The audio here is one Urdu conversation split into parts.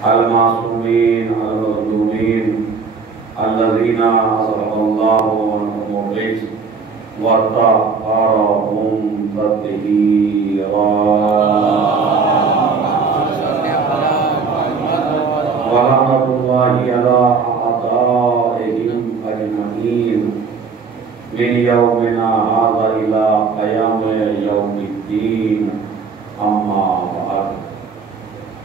المعصومين المظلومين الذين أذهب الله عنهم الرجس وطهرهم تطهيرا. ولعنة الله على أعدائهم أجمعين من يومنا هذا إلى قيام يوم الدين. أما بعد،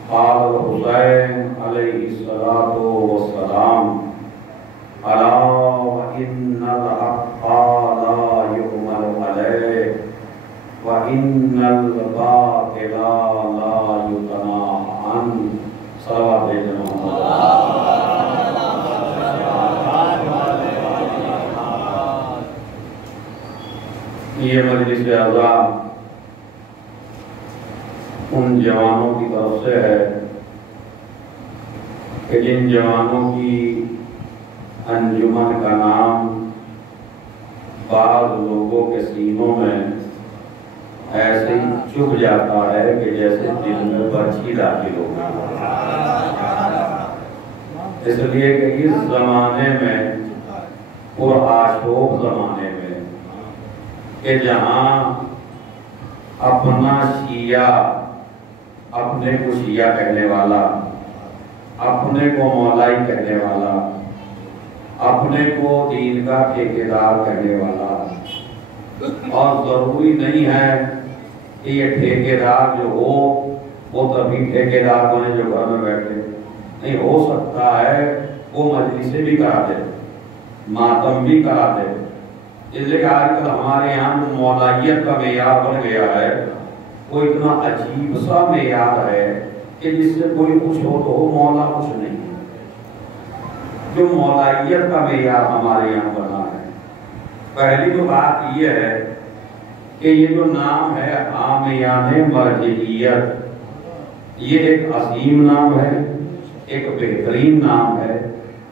قال الحسين عليه الصلاة والسلام: ألا وإن الحق لا يؤمن عليه وإن الباطل لا يقنع عنه. صلوات محمد. یہ مجلس اعزا ان جوانوں کی طرف سے ہے کہ جن جوانوں کی انجمن کا نام بعض لوگوں کے سینوں میں ایسے ہی چبھ جاتا ہے کہ جیسے دل میں برچھی داخل ہو گئی، اس لیے کہ اس زمانے میں پرآشوب زمانے میں کہ جہاں اپنا شیعہ اپنے کو شیعہ کہنے والا، اپنے کو مولائی کہنے والا، اپنے کو دین کا ٹھیکیدار کہنے والا، اور ضروری نہیں ہے کہ یہ ٹھیکیدار جو ہو وہ تبھی ٹھیکیدار بنے جو گھر میں بیٹھے، نہیں، ہو سکتا ہے وہ مجلسیں بھی کرا دے، ماتم بھی کرا دے۔ اس لیے کہ آج کل ہمارے یہاں جو مولائیت کا معیار بن گیا ہے وہ اتنا عجیب سا معیار ہے کہ جس سے کوئی کچھ ہو تو ہو، مولا کچھ نہیں۔ جو مولائیت کا معیار ہمارے یہاں بنا ہے، پہلی تو بات یہ ہے کہ یہ جو نام ہے عامیان مرجعیت، یہ ایک عظیم نام ہے، ایک بہترین نام ہے،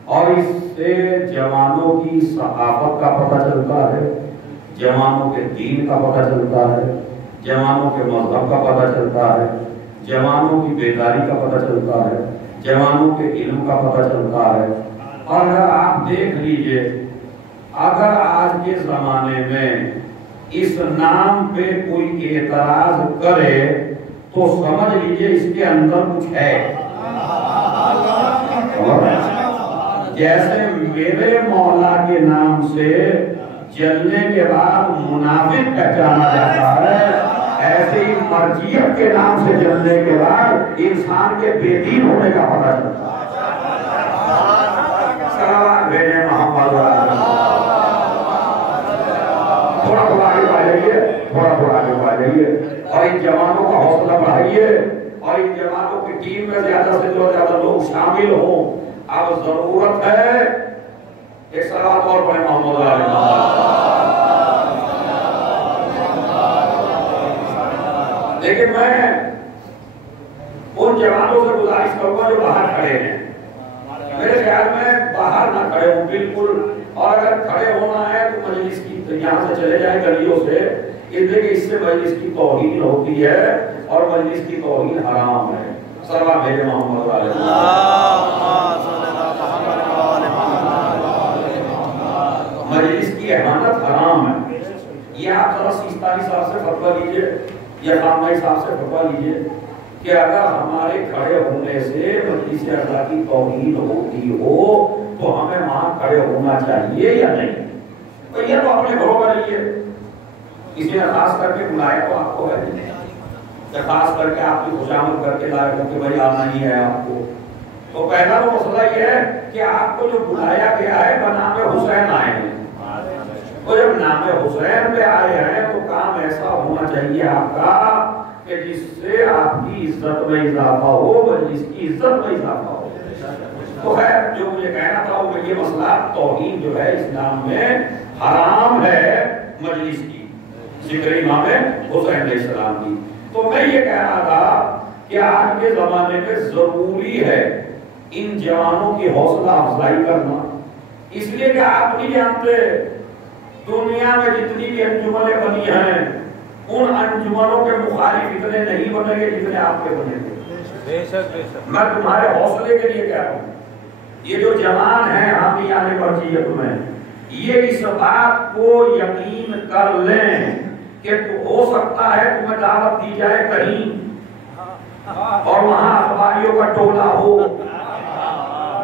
اور اس سے جوانوں کی ثقافت کا پتہ چلتا ہے، جوانوں کے دین کا پتہ چلتا ہے، جوانوں کے مذہب کا پتہ چلتا ہے، جوانوں کی بیداری کا پتہ چلتا ہے، جوانوں کے علم کا پتہ چلتا ہے۔ اور اگر آپ دیکھ لیجئے، اگر آج کے زمانے میں اس نام پہ کوئی اعتراض کرے تو سمجھ لیجئے اس کے اندر کچھ ہے۔ جیسے میرے مولا کے نام سے جلنے کے بعد منافق پہچانا جاتا ہے، ایسے ہی مرجعیت کے نام سے جلنے کے بعد انسان کے بے دین ہونے کا پتہ چلتا ہے۔ صلوات بھیجیں محمد تھوڑا آگے بڑھائیے، تھوڑا آگے بڑھائیے، اور ان جوانوں کا حوصلہ بڑھائیے، اور ان جوانوں کی ٹیم میں زیادہ سے زیادہ لوگ شامل ہوں۔ اب ضرورت ہے ایک صلوات اور پڑھیں محمد علیہ وسلم۔ لیکن میں ان جوانوں سے گزارش کروں گا جو باہر کھڑے ہیں، میرے خیال میں باہر نہ کھڑے ہوں بالکل، اور اگر کھڑے ہونا ہے تو مجلس کی یہاں سے چلے جائیں گلیوں سے، اس لیے کہ اس سے مجلس کی توہین ہوتی ہے اور مجلس کی توہین حرام ہے۔ صلوات بھیجیں محمد علیہ وسلم۔ مجلس کی احانت حرام ہے۔ یہ آپ ذرا سیستانی صاحب سے فتویٰ لیجئے یا خامنائی صاحب سے فتویٰ لیجئے کہ اگر ہمارے کھڑے ہونے سے مجلس اعزا کی توہین ہوتی ہو تو ہمیں وہاں کھڑے ہونا چاہیے یا نہیں؟ تو یہ تو اپنے گھروں میں لیجئے، کسی نے خاص کر کے بلایا تو آپ کو ہے نہیں، یا خاص کر کے آپ کی خوشامد کر کے لائے ہو کہ بھائی آنا ہی ہے آپ کو، تو پہلا تو مسئلہ یہ ہے کہ آپ کو جو بلایا گیا ہے بنام حسین آئے ہیں، تو جب نام حسین پہ آئے ہیں تو کام ایسا ہونا چاہیے آپ کا کہ جس سے آپ کی عزت میں اضافہ ہو، مجلس کی عزت میں اضافہ ہو۔ تو خیر جو مجھے کہنا تھا وہ یہ مسئلہ توہین جو ہے اسلام میں حرام ہے مجلس کی، ذکر امام حسین علیہ السلام کی۔ تو میں یہ کہہ رہا تھا کہ آج کے زمانے میں ضروری ہے ان جوانوں کی حوصلہ افزائی کرنا، اس لیے کہ آپ نہیں جانتے دنیا میں جتنی بھی انجمنیں بنی ہیں ان انجمنوں کے مخالف اتنے نہیں بنے گے جتنے آپ کے بنے گے۔ میں تمہارے حوصلے کے لیے کہہ رہا ہوں، یہ جو جوان ہیں حامیان مرجعیت میں، یہ اس بات کو یقین کر لیں کہ ہو سکتا ہے تمہیں دعوت دی جائے کہیں اور وہاں اخباریوں کا ٹولہ ہو،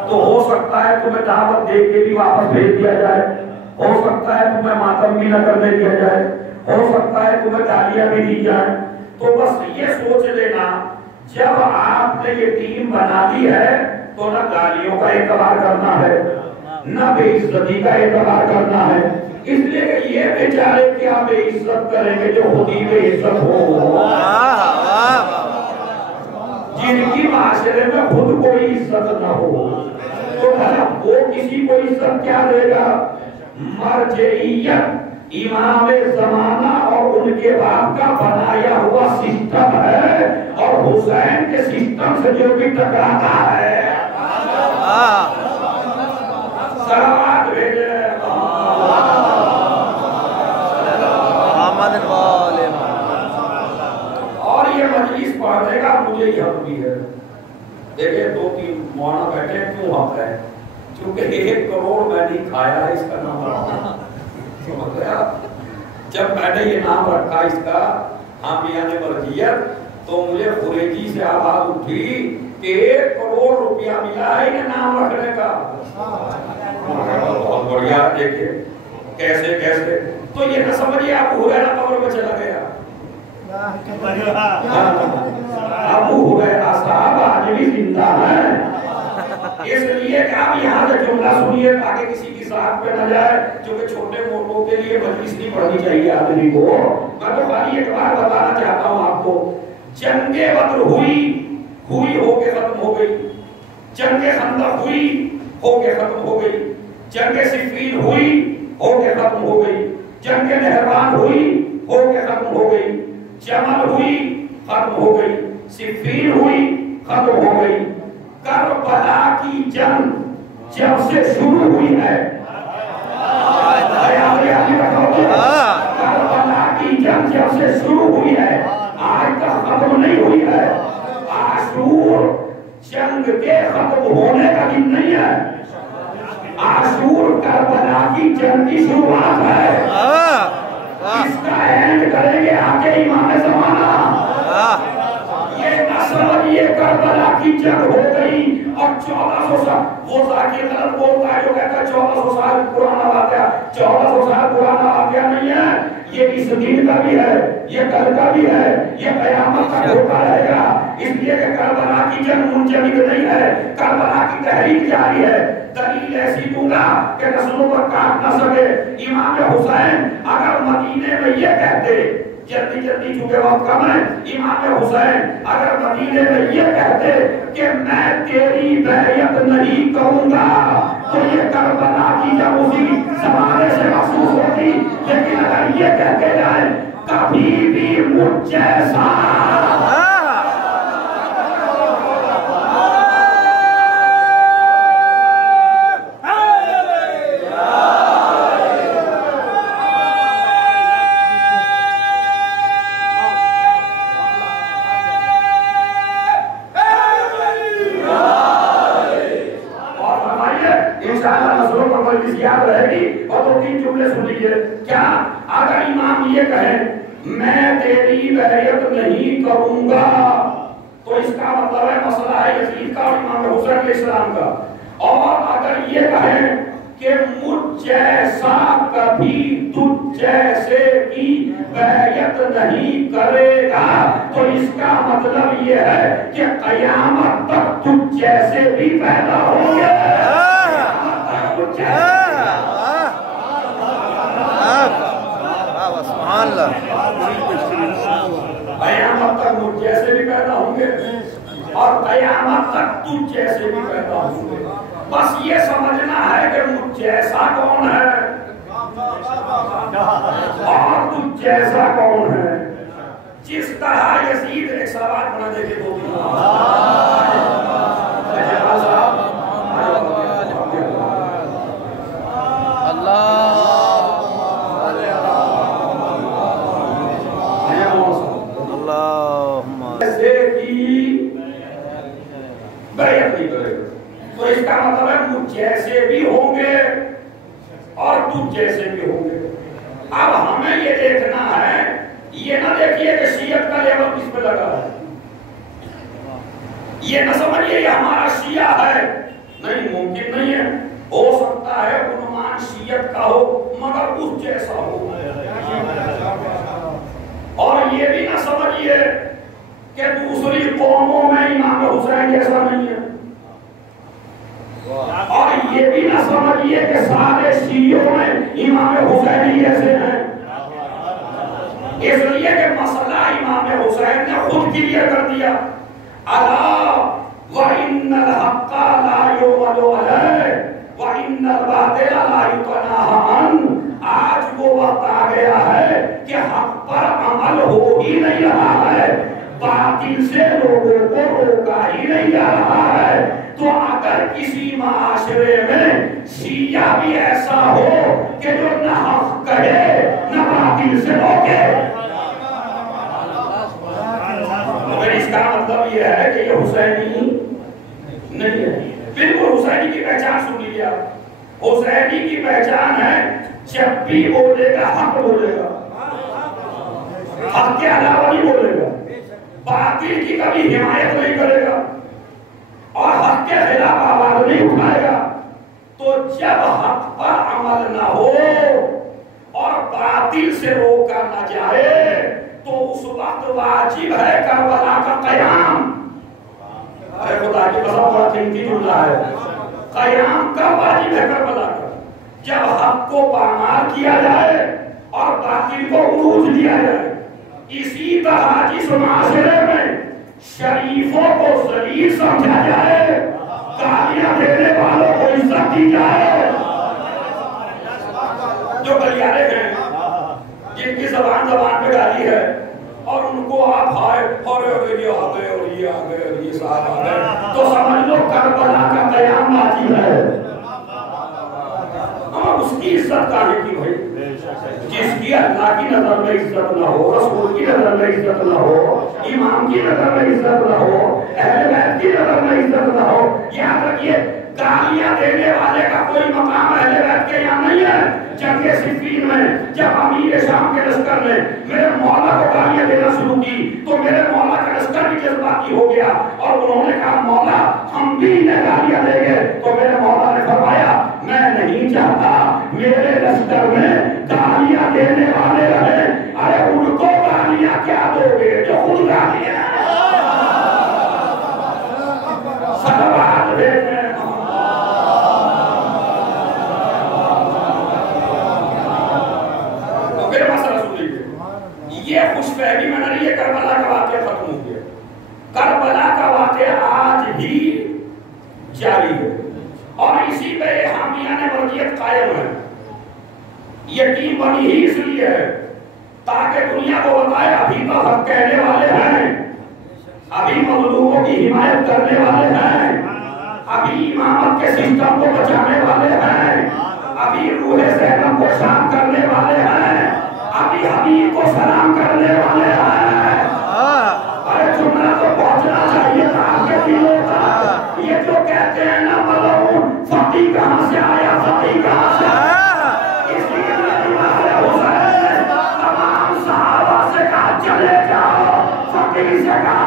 تو ہو سکتا ہے تمہیں دعوت دے کے بھی واپس بھیج دیا جائے، ہو سکتا ہے تمہیں ماتم بھی نہ کرنے دیا جائے، ہو سکتا ہے تمہیں گالیاں بھی دی جائیں۔ تو بس یہ سوچ لینا جب آپ نے یہ ٹیم بنا دی ہے تو نہ گالیوں کا اعتبار کرنا ہے نہ بے عزتی کا اعتبار کرنا ہے، اس لیے کہ یہ بیچارے کیا بے عزت کریں گے جو خود ہی بے عزت ہو، جن کی معاشرے میں خود کوئی عزت نہ ہو، تو وہ کسی کو عزت کیا دے گا؟ مرجعیت امام زمانہ اور ان کے بعد کا بنایا ہوا سسٹم ہے، اور حسین کے سسٹم سے جو بھی ٹکراتا ہے سلوات بھیجے اور یہ مجلس پڑھنے کا مجھے ہی حق بھی ہے۔ دیکھیں 2-3 مولانا بیٹھے کیوں حق ہے؟ کیونکہ 1 کروڑ میں نہیں کھایا اس کا نام سمجھ گیا۔ جب میں نے یہ نام رکھا اس کا حامیان مرجعیت تو مجھے خریجی سے آواز اٹھی کہ 1 کروڑ روپیہ ملا ہے یہ نام رکھنے کا۔ بہت بڑھیا، دیکھیں کیسے کیسے، تو یہ نہ سمجھیے ابو ہریرہ قبر میں چلا گیا۔ ابو ہریرہ صاحب آج بھی زندہ ہیں، اس لیے کہ آپ یہاں سے جملہ سنیے تاکہ کسی کی ساتھ پہ نہ جائے، کیونکہ چھوٹے موٹوں کے لیے مجلس نہیں پڑھنی چاہیے آدمی کو۔ میں تو خالی ایک بار بتانا چاہتا ہوں آپ کو، جنگ بدر ہوئی ہو کے ختم ہو گئی، جنگ خندق ہوئی ہو کے ختم ہو گئی، جنگ صفین ہوئی ہو کے ختم ہو گئی، جنگ نہروان ہوئی ہو کے ختم ہو گئی، جمل ہوئی ختم ہو گئی، صفین ہوئی ختم ہو گئی، کربلا کی جنگ جب سے شروع ہوئی ہے، کربلا کی جنگ جب سے شروع ہوئی ہے آج تک ختم نہیں ہوئی ہے۔ عاشور جنگ کے ختم ہونے کا دن نہیں ہے، عاشور کربلا کی جنگ کی شروعات ہے، اس کا اینڈ کریں گے آگے امام زمانہ۔ یہ نہ سمجھیے کربلا کی جنگ ہو گئی اور 1400 سال، وہ ذاکر غلط بولتا ہے جو کہتا ہے 1400 سال پرانا واقعہ، 1400 سال پرانا واقعہ نہیں ہے، یہ اس دن کا بھی ہے، یہ کل کا بھی ہے، یہ قیامت تک ہوتا رہے گا۔ اس لیے کہ کربلا کی جنگ منجمد نہیں ہے، کربلا کی تحریک جاری ہے۔ دلیل ایسی دوں گا کہ نسلوں پر کاٹ نہ سکے۔ امام حسین اگر مدینے میں یہ کہتے، جلدی جلدی چونکہ وقت کم ہے، امام حسین اگر مدینے میں یہ کہتے کہ میں تیری بیعت نہیں کروں گا تو یہ کربلا کی جنگ اسی زمانے سے محسوس ہوتی، لیکن اگر یہ کہتے جائیں کبھی بھی مجھ جیسا یاد رہے گی، اور 2-3 جملے سن لیجئے۔ کیا اگر امام یہ کہیں میں تیری بیعت نہیں کروں گا تو اس کا مطلب ہے مسئلہ ہے یزید کا اور امام حسین علیہ السلام کا، اور اگر یہ کہیں کہ مجھ جیسا کبھی تجھ جیسے کی بیعت نہیں کرے گا تو اس کا مطلب یہ ہے کہ قیامت تک تجھ جیسے بھی پیدا ہوں گے۔ قیامت تک مجھ جیسے بھی پیدا ہوں گے اور قیامت تک تجھ جیسے بھی پیدا ہوں گے۔ بس یہ سمجھنا ہے کہ مجھ جیسا کون ہے اور تجھ جیسا کون ہے۔ جس طرح یزید ایک سوال بنا دے کے کرے گا. تو اس کا مطلب ہے مجھ جیسے بھی ہوں گے اور تجھ جیسے بھی ہوں گے. اب ہمیں یہ دیکھنا ہے، یہ نہ دیکھیے کہ شیعت کا لیبل کس پہ لگا ہے، یہ نہ سمجھیے یہ ہمارا شیعہ ہے. نہیں، ممکن نہیں ہے. ہو سکتا ہے عنوان شیعت کا ہو مگر اس جیسا ہو. اور یہ بھی نہ سمجھیے کہ دوسری قوموں میں امام حسین جیسا نہیں ہے. اور یہ بھی نہ سمجھیے کہ سارے شیعوں میں امام حسین جیسے ہیں. اس لیے کہ مسئلہ امام حسین نے خود کلیئر کر دیا. الا وَإِنَّ الْحَقَّ لَا يُعْمَلُ عَلَيْهِ وَإِنَّ الْبَاطِلَ لَا يُتَنَاهَى عَنْهُ. آج وہ وقت آ گیا ہے کہ حق پر عمل ہو ہی نہیں رہا ہے، باطل سے لوگوں کو روکا ہی نہیں جا رہا ہے. تو اگر کسی معاشرے میں شیعہ بھی ایسا ہو کہ جو نہ حق کہے نہ باطل سے روکے، اس کا مطلب یہ ہے کہ یہ حسینی نہیں ہے. بالکل حسینی کی پہچان سن لیجیے آپ. حسینی کی پہچان ہے جب بھی بولے گا حق بولے گا، حق کے علاوہ نہیں بولے گا، باطل کی کبھی حمایت نہیں کرے گا اور حق کے خلاف آواز نہیں اٹھائے گا. تو جب حق پر عمل نہ ہو اور باطل سے روکا نہ جائے تو اس وقت واجب ہے کربلا کا قیام. ارے خدا کی قسم بڑا قیمتی جملہ ہے. قیام کا واجب ہے کربلا کا، جب حق کو پامال کیا جائے اور باطل کو عروج دیا جائے. اسی طرح جس معاشرے میں شریفوں کو ذلیل سمجھا جائے، گالیاں دینے والوں کو عزت دی جائے، جو گلیارے ہیں جن کی زبان پہ گالی ہے اور ان کو آپ کھائے اور یہ آ گئے اور یہ آ گئے اور یہ صاحب آ گئے، تو سمجھ لو کربلا کا قیام واجب ہے. اور اس کی عزت کہاں کی بھائی؟ جس کی اللہ کی نظر میں عزت نہ ہو، رسول کی نظر میں عزت نہ ہو، امام کی نظر میں عزت نہ ہو، اہل بیت کی نظر میں عزت نہ ہو. یاد رکھیے گالیاں دینے والے کا کوئی مقام اہل بیت کے یہاں نہیں ہے. جنگ صفین میں جب امیر شام کے لشکر نے میرے مولا کو گالیاں دینا شروع کی تو میرے مولا کا لشکر بھی جذباتی ہو گیا اور انہوں نے کہا مولا ہم بھی انہیں گالیاں دیں گے. تو میرے مولا نے فرمایا میں نہیں چاہتا میرے لشکر میں گالیاں دینے والے رہے. ارے ان کو گالیاں کیا دو گے جو خود گالیاں سلوات دیتے ہیں. یہ خوش فہمی میں نہیں، یہ کربلا کا واقعہ ختم ہو گیا. کربلا کا واقعہ آج بھی جاری ہے اور اسی پہ حامیان مرجعیت قائم ہے. یہ ٹیم بنی ہی اس لیے ہے تاکہ دنیا کو بتائے ابھی تو حق کہنے والے ہیں، ابھی مظلوموں کی حمایت کرنے والے ہیں، ابھی امامت کے سسٹم کو بچانے والے ہیں، ابھی روح زینب کو شام کرنے والے ہیں، ابھی حبیب کو سلام کرنے والے ہیں. ارے جملہ تو پہنچنا چاہیے تھا آپ کے دلوں تک. یہ جو کہتے ہیں نا ملعون فقی کہاں سے آیا، فقی کہاں سے آیا، اس لیے امام حسین تمام صحابہ سے کہا چلے جاؤ، فقی سے کہا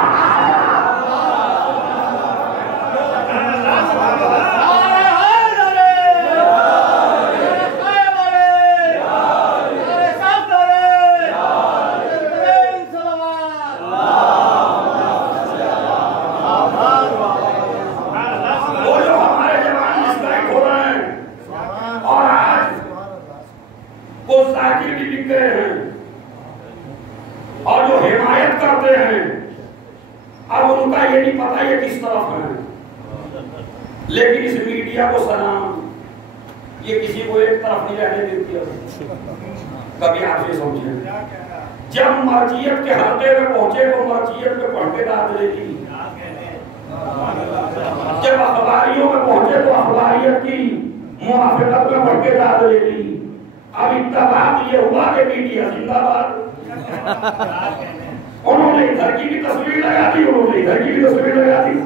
اور جو حمایت کرتے ہیں اب ان کا یہ نہیں پتا یہ کس طرف ہے. لیکن اس میڈیا کو سلام یہ کسی کو ایک طرف نہیں رہنے دیتی ہے. کبھی آپ یہ سمجھیں جب مرجعیت کے حلقے میں پہنچے تو مرجعیت پہ پڑھ کے داد دے دی، جب اخباریوں میں پہنچے تو اخباریت کی موافقت میں پڑھ کے داد دے دی. اب اتفاق یہ ہوا کہ میڈیا زندہ باد. انہوں نے ادھر کی بھی تصویر لگا دی، انہوں نے ادھر کی بھی تصویر لگا دی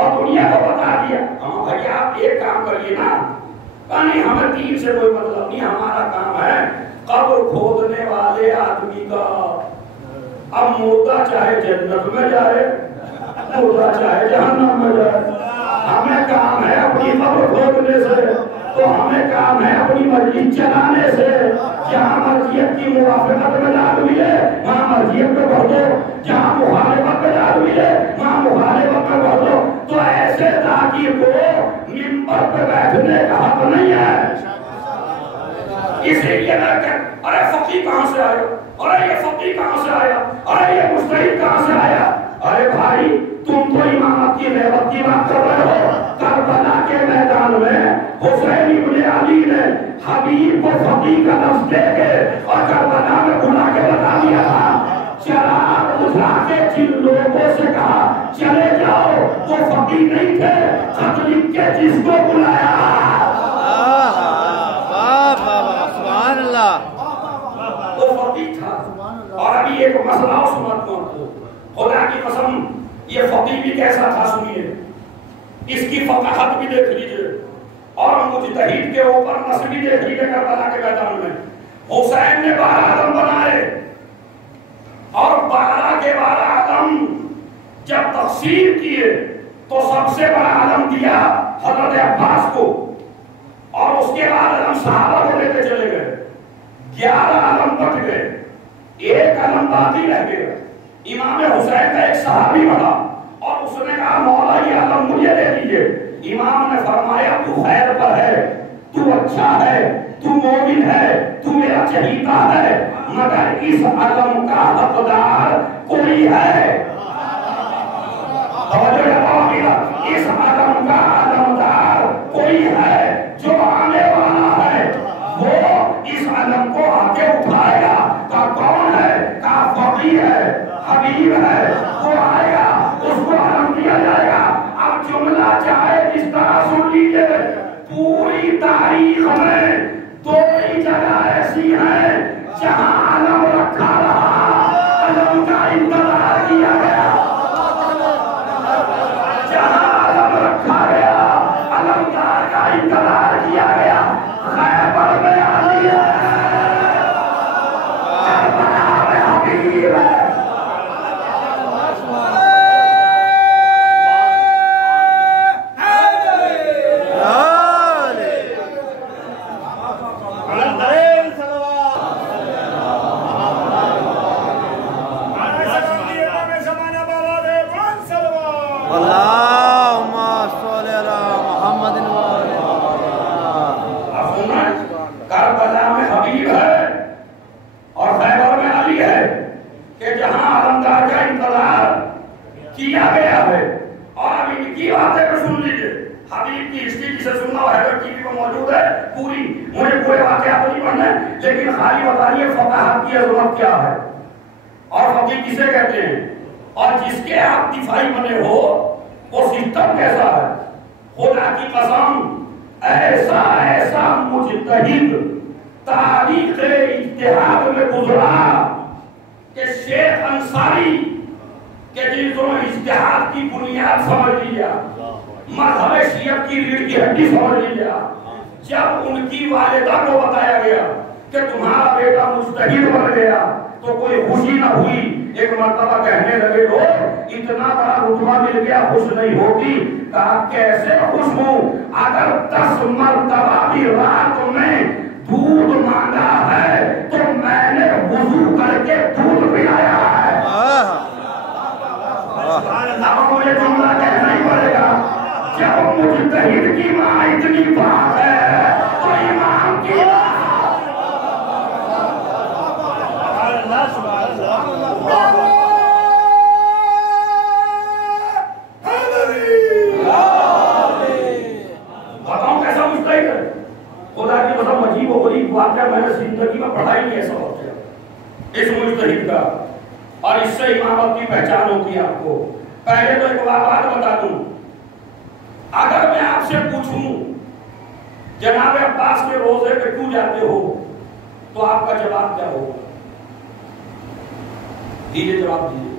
اور دنیا کو بتا دیا ہاں بھائی آپ ایک کام کریے نا، نہیں ہمیں دین سے کوئی مطلب نہیں، ہمارا کام ہے قبر کھودنے والے آدمی کا، اب مردہ چاہے جنت میں جائے مردہ چاہے جہنم میں جائے، ہمیں کام ہے اپنی قبر کھودنے سے، تو ہمیں کام ہے اپنی مسجد چلانے سے، جہاں مرضیت کی موافقت میں داد ملے وہاں مرضیت میں بڑھ دو، جہاں مخالفت میں داد ملے وہاں مخالفت میں بڑھ دو۔ تو ایسے داغی کو منبر پہ بیٹھنے کا حق نہیں ہے۔ اسی لیے میں کہتا ارے فقیہ کہاں سے آیا، ارے یہ فقیہ کہاں سے آیا، ارے یہ مجتہد کہاں سے آیا؟ ارے بھائی تم تو امامت کی غیبت کی بات کر رہے ہو۔ کربلا کے میدان میں حسین ابن علی نے حبیب کو فقیہ کا لفظ دے کے اور کربلا میں بلا کے بتا دیا تھا، چراغ اٹھا کے جن لوگوں سے کہا چلے جاؤ وہ فقیہ نہیں تھے، خط لکھ کے جس کو بلایا سبحان اللہ وہ فقیہ تھا۔ اور ابھی ایک مسئلہ سمجھ کو خدا کی قسم یہ فقیہ بھی کیسا تھا سنیے، اس کی فقاہت بھی دیکھ لیجئے اور مجتہد کے اوپر نص بھی دیکھ لیجئے۔ کربلا کے میدان میں حسین نے 12 عالم بنائے اور 12 کے 12 عالم جب تقسیم کیے تو سب سے بڑا عالم دیا حضرت عباس کو، اور اس کے بعد عالم صحابہ کو لے کے چلے گئے، 11 عالم بٹ گئے، ایک عالم باقی رہ گیا۔ امام حسین کا ایک صحابی بڑھا اور اس نے کہا مولا یہ عالم مجھے دے دیجئے۔ امام نے فرمایا تو خیر پر ہے، تو اچھا ہے، تو مومن ہے، تو میرا چہیتا ہے، مگر اس عالم کا حقدار کوئی ہے۔ اس عالم کا علمدار کوئی ہے جو آنے والا ہے، وہ اس عالم کو آگے اٹھائے گا۔ کا کون ہے؟ کا فقیہ ہے، حبیب ہے، وہ آئے گا، اس کو علم دیا جائے گا۔ اب جملہ چاہے جس طرح سن لیجئے، پوری تاریخ میں 2 ہی جگہ ایسی ہیں جہاں علم رکھا رہا، علم کا انتظار کیا گیا، جہاں علم رکھا گیا، علمدار کا انتظار کیا گیا۔ خیبر میں علی ہے، کربلا میں حبیب ہے۔ لیکن خالی بتائیے فقاہت کی عظمت کیا ہے اور فقیہ کسے کہتے ہیں، اور جس کے آپ دفاعی بنے ہو وہ سسٹم کیسا ہے۔ خدا کی قسم ایسا ایسا مجتہد تاریخ اجتہاد میں گزرا کہ شیخ انصاری کہ جنہوں نے اجتہاد کی بنیاد سمجھ لیا، مذہب شیعہ کی ریڑھ کی ہڈی سمجھ لیا، جب ان کی والدہ کو بتایا گیا کہ تمہارا بیٹا مجتہد بن گیا تو کوئی خوشی نہ ہوئی، ایک مرتبہ کہنے لگے لو اتنا بڑا رتبہ مل گیا خوش نہیں ہوتی؟ کہا کیسے خوش ہوں، اگر 10 مرتبہ بھی رات میں دودھ مانگا ہے تو میں نے وضو کر کے دودھ پلایا ہے۔ اب مجھے جملہ کہنا ہی پڑے گا، جب مجتہد کی ماں اتنی بات ہے تو امام کی بتاؤں کیسا مجتہد ہے۔ خدا کی قسم عجیب و غریب واقعہ میں نے زندگی میں پڑھا ہی نہیں ایسا واقعہ اس مجتہد کا، اور اس سے امامت کی پہچان ہوتی ہے آپ کو۔ پہلے تو ایک بات بتا دوں، اگر میں آپ سے پوچھوں جناب عباس کے روزے پہ کیوں جاتے ہو تو آپ کا جواب کیا ہوگا؟ دیجیے جواب دیجیے۔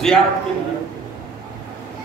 زیارت کے لیے،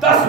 10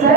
2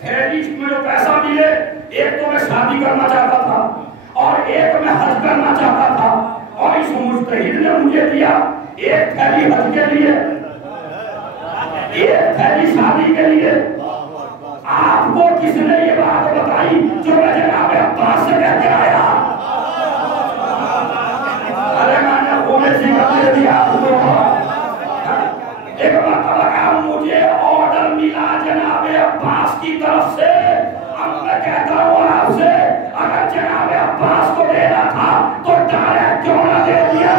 تھیلی میں جو پیسہ ملے، ایک تو میں شادی کرنا چاہتا تھا اور ایک میں حج کرنا چاہتا تھا، اور اس مجتہد نے مجھے دیا ایک تھیلی حج کے لیے، ایک تھیلی شادی کے لیے۔ آپ کو کس نے یہ بات بتائی جو میں جناب عباس سے کہہ کے آیا؟ ارے میں نے بولے سی کر دیا آپ کو۔ ایک مرتبہ مجھے آرڈر ملا جناب عباس کی طرف سے، اب میں کہتا ہوں آپ سے، اگر جناب عباس کو دینا تھا تو ڈائریکٹ کیوں نہ دے دیا؟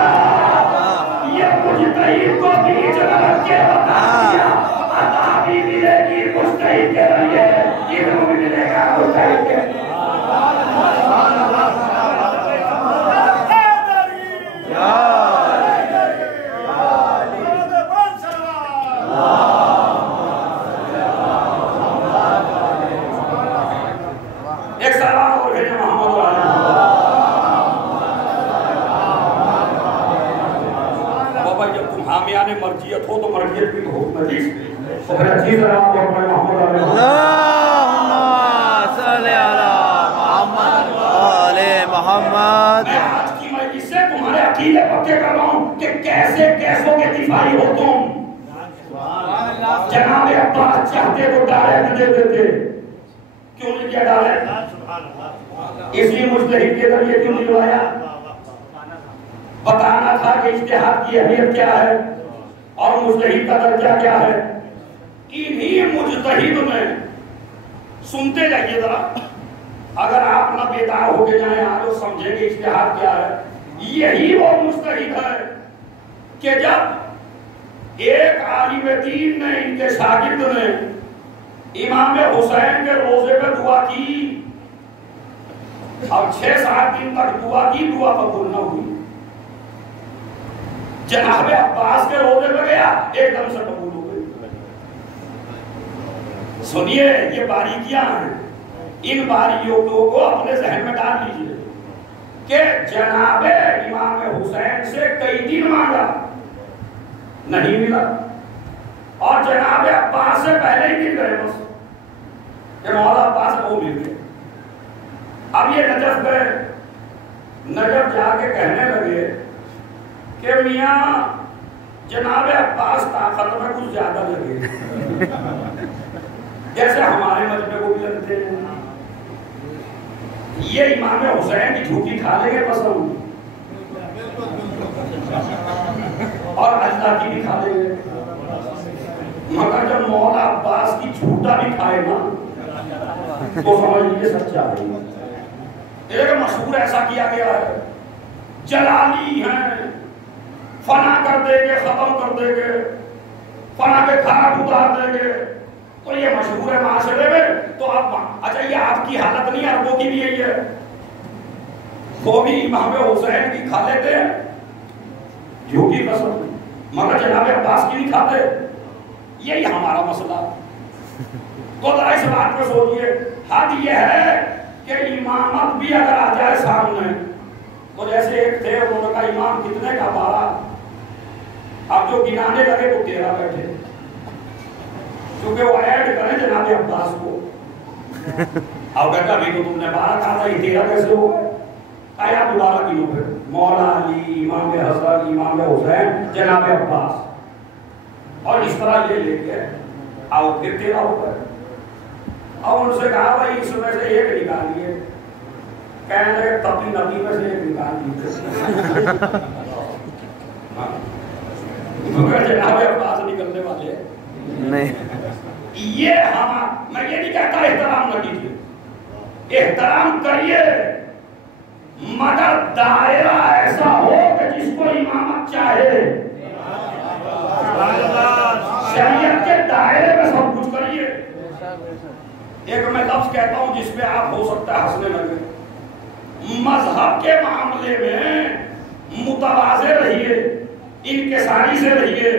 یہ مجتہد کو بیچ میں رکھ کے بتا دیا عطا بھی ملے گی مجتہد کے لیے، علم بھی ملے گا مجتہد کے لیے۔ ایک سوال اور ہے محمد بابا، جب تم حامیان مرجیت ہو تو مرجیت بھی ہو حدیث محمد۔ میں آج کی مجلس سے تمہارے عقیدے پکے کر رہا ہوں کہ کیسے کیسوں کے دفاعی ہو تم۔ جناب عباس چاہتے تو ڈائریکٹ دے دیتے، کیوں نہیں کیا ڈائریکٹ؟ اس لیے مجتہد کے ذریعے کیوں دلوایا؟ بتانا تھا کہ اجتہاد کی اہمیت کیا ہے اور مجتہد کا درجہ کیا ہے۔ انہی مجتہد میں سنتے جائیے ذرا، اگر آپ نہ بیدار ہو کے جائیں آج تو سمجھیں گے اجتہاد کیا ہے۔ یہی وہ مجتہد ہے کہ جب ایک عالم دین نے، ان کے شاگرد نے امام حسین کے روزے پہ دعا کی، اب 6-7 دن تک دعا کی، دعا قبول نہ ہوئی۔ جناب عباس کے روزے پہ گیا، ایک دم سے قبول ہو گئی۔ سنیے یہ باریکیاں ہیں، ان باریکیوں کو اپنے ذہن میں ڈال لیجئے کہ جناب امام حسین سے کئی دن مانگا، نہیں ملا، اور جناب عباس سے پہلے ہی مل گئے، بس کہ مولا عباس وہ مل گئے۔ اب یہ نجف گئے، نجف جا کے کہنے لگے کہ میاں جناب عباس طاقت میں کچھ زیادہ لگے، جیسے ہمارے مجمع کو بھی لگتے ہیں، یہ امام حسین کی جھوٹی کھا لیں گے پسند اور اللہ کی بھی کھا لیں گے، مگر جب مولا عباس کی جھوٹا بھی کھائے نا تو سمجھ لیجیے سچا ہے۔ ایک مشہور ایسا کیا گیا ہے، جلالی ہیں، فنا کر دیں گے، ختم کر دیں گے، فنا کے کھاٹ اتار دیں گے، تو یہ مشہور ہے معاشرے میں۔ تو اب اچھا یہ آپ کی حالت نہیں، عربوں کی بھی یہی ہے، وہ بھی امام حسین کی کھا لیتے ہیں جھوٹی قسم، مگر جناب عباس کی نہیں کھاتے، یہی ہمارا مسئلہ۔ تو ذرا اس بات پہ سوچیے، حد یہ ہے کہ امامت بھی اگر آ جائے سامنے، تو جیسے ایک تھے انہوں نے کہا امام کتنے کا 12، اب جو گنانے لگے تو 13 بیٹھے، کیونکہ وہ ایڈ کریں جناب عباس کو۔ اب کہتا ابھی تو تم نے 12 کہا تھا، یہ 13 کیسے ہو گئے؟ کہا دوبارہ گنو پھر، مولا علی، امام حسن، امام حسین، جناب عباس، اور اس طرح لے کے آؤ پھر 13 ہو گئے۔ اور ان سے کہا بھائی اس میں سے ایک نکالیے، کہنے لگے تبھی نبی میں سے ایک نکال دیجیے، مگر جناب عباس نکلنے والے نہیں۔ یہ میں یہ نہیں کہتا احترام نہ کیجیے، احترام کریے، مگر دائرہ ایسا ہو کہ جس کو امامت چاہے، شریعت کے دائرے میں سب کچھ کریے۔ ایک میں لفظ کہتا ہوں جس پہ آپ ہو سکتا ہے ہنسنے لگے، مذہب کے معاملے میں متواضع رہیے، انکساری سے رہیے،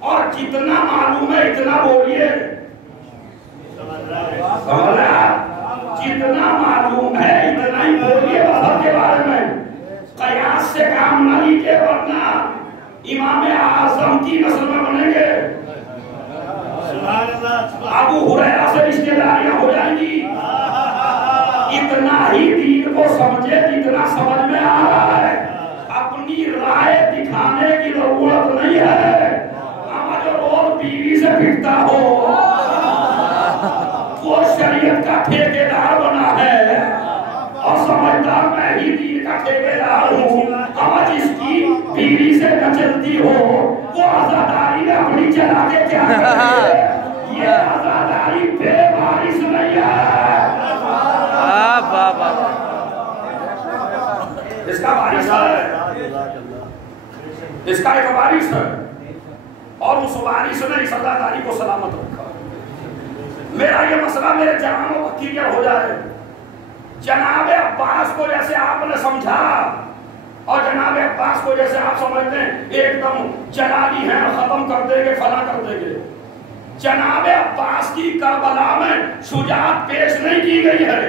اور جتنا معلوم ہے اتنا بولیے، جتنا معلوم ہے اتنا ہی بولیے مذہب کے بارے میں، قیاس سے کام نہ لیجیے ورنہ امام اعظم کی نسل میں بنیں گے، ابو ہریرہ سے رشتہ داریاں ہو جائیں جی اتنا ہی دین کو سمجھے جتنا سمجھ میں آ رہا ہے، اپنی رائے دکھانے کی ضرورت نہیں ہے۔ ہم جو روز بیوی سے پھرتا ہو وہ شریعت کا ٹھیکیدار بنا ہے اور سمجھدار میں ہی دین کا ٹھیکیدار ہوں۔ ہم جس کی بیوی سے نہ چلتی ہو وہ آزاداری میں اپنی چلا کے کیا کرے؟ یہ آزاداری بے وارث نہیں ہے، اس کا وارث ہے، اس کا ایک وارث ہے اور اس وارث نے اس آزاداری کو سلامت رکھا۔ میرا یہ مسئلہ میرے جوانوں کو کلیئر ہو جائے۔ جناب عباس کو جیسے آپ نے سمجھا اور جناب عباس کو جیسے آپ سمجھتے ہیں ایک دم جلالی ہیں ختم کر دیں گے فلاں کر دیں گے، جناب عباس کی کربلا میں شجاعت پیش نہیں کی گئی ہے،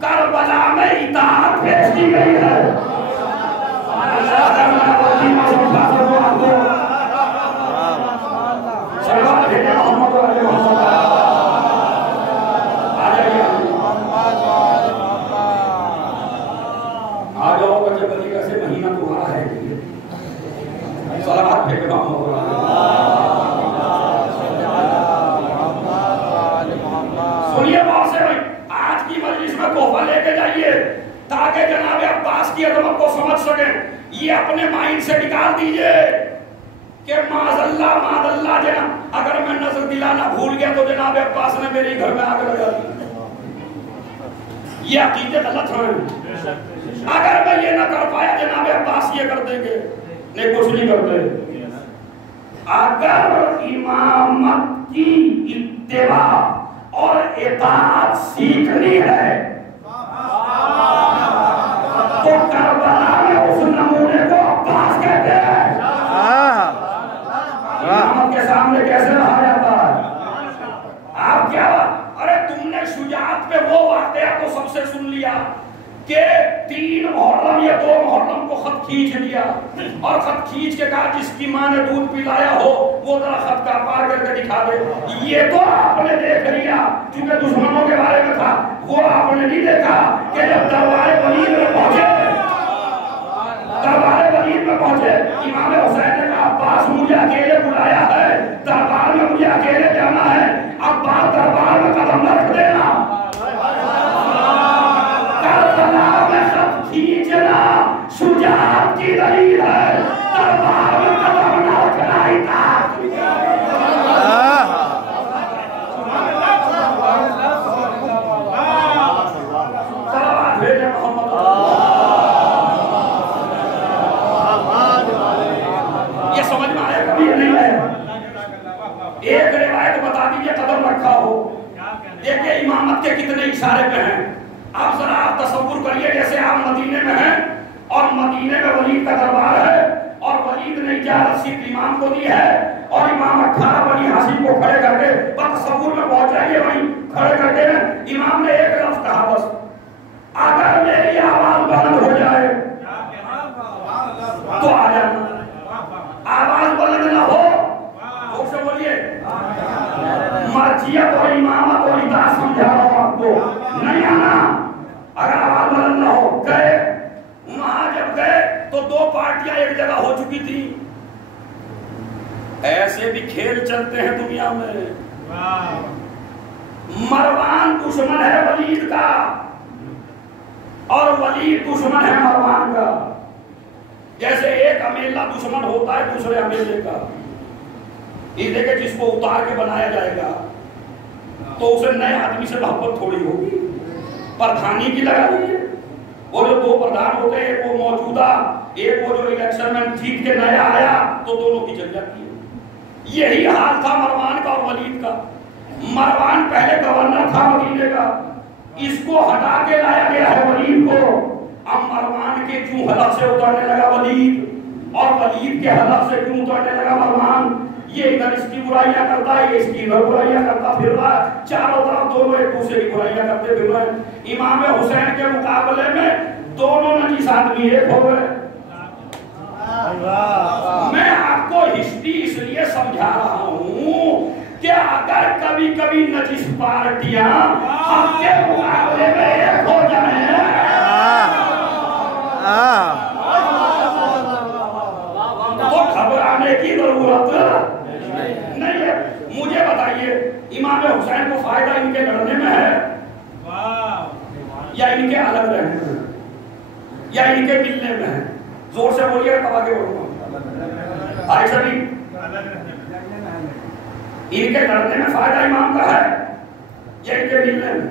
کربلا میں اطاعت پیش کی گئی ہے۔ سنیے بات سے بھائی، آج کی مجلس میں تحفہ لے کے جائیے تاکہ جناب عباس کی عظمت کو سمجھ سکیں۔ یہ اپنے مائنڈ سے نکال دیجئے کہ معاذ اللہ جناب اگر میں نظر دلانا بھول گیا تو جناب عباس نے میرے گھر میں آگ لگا دی۔ یہ عقیدے غلط ہیں۔ اگر میں یہ نہ کر پایا جناب عباس یہ کر دیں گے، نہیں کچھ نہیں کرتے۔ اگر امامت کی اتباع اور اطاعت سیکھنی ہے تو کربلا میں اس نمونے کو عباس کہتے ہیں۔ امامت کے سامنے کیسے رہا جاتا ہے؟ آپ کیا ارے تم نے شجاعت پہ وہ واقعہ تو سب سے سن لیا کہ 3 محرم یا 2 محرم کو خط کھینچ لیا اور خط کھینچ کے کہا جس کی ماں نے دودھ پلایا ہو وہ ذرا خط کا پار کر کے دکھا دے۔ یہ تو آپ نے دیکھ لیا کیونکہ دشمنوں کے بارے میں تھا، وہ آپ نے نہیں دیکھا کہ جب دربار ولید میں پہنچے امام حسین نے کہا عباس مجھے اکیلے بلایا ہے، دربار میں مجھے اکیلے جانا ہے، عباس دربار میں قدم رکھ دینا۔ کربلا میں خط کھینچنا شجاعت کی دلیل ہے، دربار میں قدم نہ رکھنا اطاعت کی دلیل ہے۔ صلوات بھیجے محمد۔ یہ سمجھ میں آیا کبھی نہیں ہے؟ ایک روایت بتا دیجئے قدم رکھا ہو، دیکھیں امامت کے کتنے اشارے پہ ہیں۔ آپ ذرا آپ تصور کریے جیسے آپ مدینے میں ہیں اور مدینے میں ولید کا دربار ہے اور ولید نے اجازت صرف امام کو دی ہے اور امام 18 بنی ہاشم کو کھڑے کر کے تصور میں پہنچ جائیے وہیں کھڑے کر کے امام نے ایک لفظ کہا بس، اگر میری آواز بلند ہو جائے تو آ جانا، آواز بلند نہ ہو تو اسے بولیے مرجیت اور امامت اور اطاعت سمجھا رہا ہوں آپ کو، نہیں آنا۔ اگر آواز بلند نہ ہو گئے، وہاں جب گئے تو 2 پارٹیاں ایک جگہ ہو چکی تھی۔ ایسے بھی کھیل چلتے ہیں دنیا میں۔ مروان دشمن ہے ولید کا اور ولید دشمن ہے مروان کا، جیسے ایک امیلہ دشمن ہوتا ہے دوسرے امیلے کا۔ یہ دیکھیں جس کو اتار کے بنایا جائے گا تو اسے نئے آدمی سے محبت تھوڑی ہوگی، پردھانی کی لگا دیجیے۔ وہ جو 2 پردھان ہوتے ہیں، ایک وہ موجودہ، ایک وہ جو الیکشن میں جیت کے نیا آیا تو دونوں کی چل جاتی ہے۔ یہی حال تھا مروان کا اور ولید کا۔ مروان پہلے گورنر تھا مدینے کا، اس کو ہٹا کے لایا گیا ہے ولید کو۔ اب مروان کے کیوں حلق سے اترنے لگا ولید اور ولید کے حلق سے کیوں اترنے لگا مروان؟ یہ ادھر اس کی برائیاں کرتا ہے، یہ اس کی ادھر برائیاں کرتا پھر رہا ہے، چاروں طرف دونوں ایک دوسرے کی برائیاں کرتے پھر رہے ہیں۔ امام حسین کے مقابلے میں دونوں نجیس آدمی ایک ہو گئے۔ میں آپ کو ہسٹری اس لیے سمجھا رہا ہوں کہ کہ اگر کبھی کبھی نجس پارٹیاں حق کے مقابلے میں ایک ہو جائیں تو گھبرانے کی ضرورت نہیں ہے. مجھے بتائیے امام حسین کو فائدہ ان کے لڑنے میں ہے یا ان کے الگ رہنے میں یا ان کے ملنے میں ہے؟ زور سے بولیے تب آگے بولوں. آئے سبھی ان کے لڑنے میں فائدہ امام کا ہے یا ان کے ملنے میں؟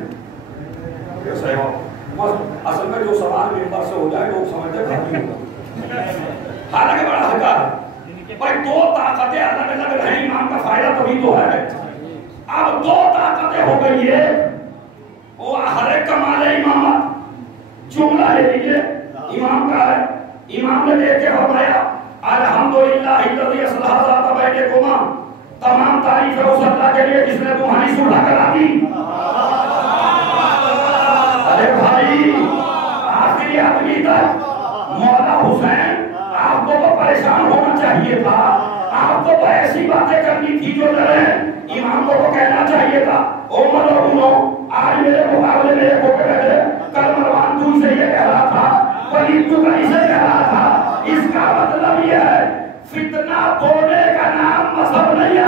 اصل میں جو سوال ممبر سے ہو جائے لوگ سمجھتے ہیں حالانکہ بڑا ہلکا ہے. بھائی دو طاقتیں الگ الگ رہیں امام کا فائدہ تبھی تو ہے. اب دو طاقتیں ہو گئی ہے وہ ہر کمال امامت جملہ لے لیجیے امام کا ہے. امام نے دیکھ کے فرمایا الحمدللہ الذی اصلح ذات بینکما. تمام تعریف ہے اس اللہ کے لیے جس نے تمہاری صلح کرا دی. ارے بھائی آخری آدمی تک مولا حسین آپ کو تو پریشان ہونا چاہیے تھا. آپ کو تو ایسی باتیں کرنی تھی جو لڑیں. امام کو تو کہنا چاہیے تھا عمر اور انہو آج میرے مقابلے میں ایک ہو کے بیٹھے. کل مروان تو سے یہ کہہ رہا تھا ولید تو کہیں سے کہہ رہا تھا. اس کا مطلب یہ ہے فتنہ توڑنے کا نام مذہب نہیں ہے.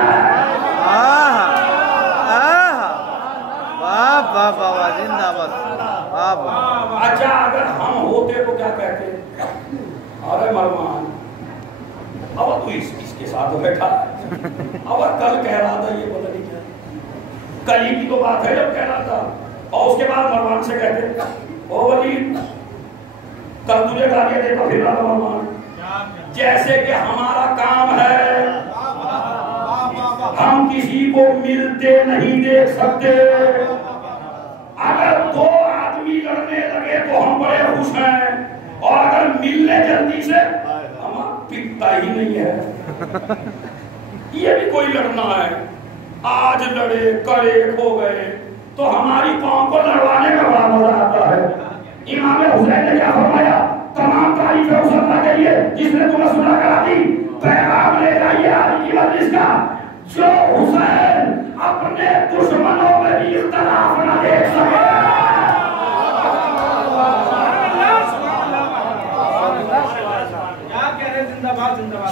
اچھا اگر ہم ہوتے تو کیا کہتے؟ ارے مروان اب تو اس کے ساتھ بیٹھا اب کل کہہ رہا تھا یہ پتہ نہیں کیا. کل ہی کی تو بات ہے جب کہہ رہا تھا. اور اس کے بعد مروان سے کہتے او ولید کل تجھے گالیاں دیتا پھر رہا تھا مروان. جیسے کہ ہمارا کام ہے ہم کسی کو ملتے نہیں دیکھ سکتے. اگر دو آدمی لڑنے لگے تو ہم بڑے خوش ہیں اور اگر ملنے جلدی سے ہم پکتا ہی نہیں ہے. یہ بھی کوئی لڑنا ہے. آج لڑے کرے کھو گئے تو ہماری قوم کو لڑوانے کا بڑا مزہ آتا ہے. امام حسین نے کیا فرمایا تمام تعریف ہے اس اللہ کے لیے جس نے تمہیں صلح کرا دی. پیغام لے جائیے آج کی مجلس کا جو حسین اپنے دشمنوں میں بھی اختلاف نہ دیکھ سکے.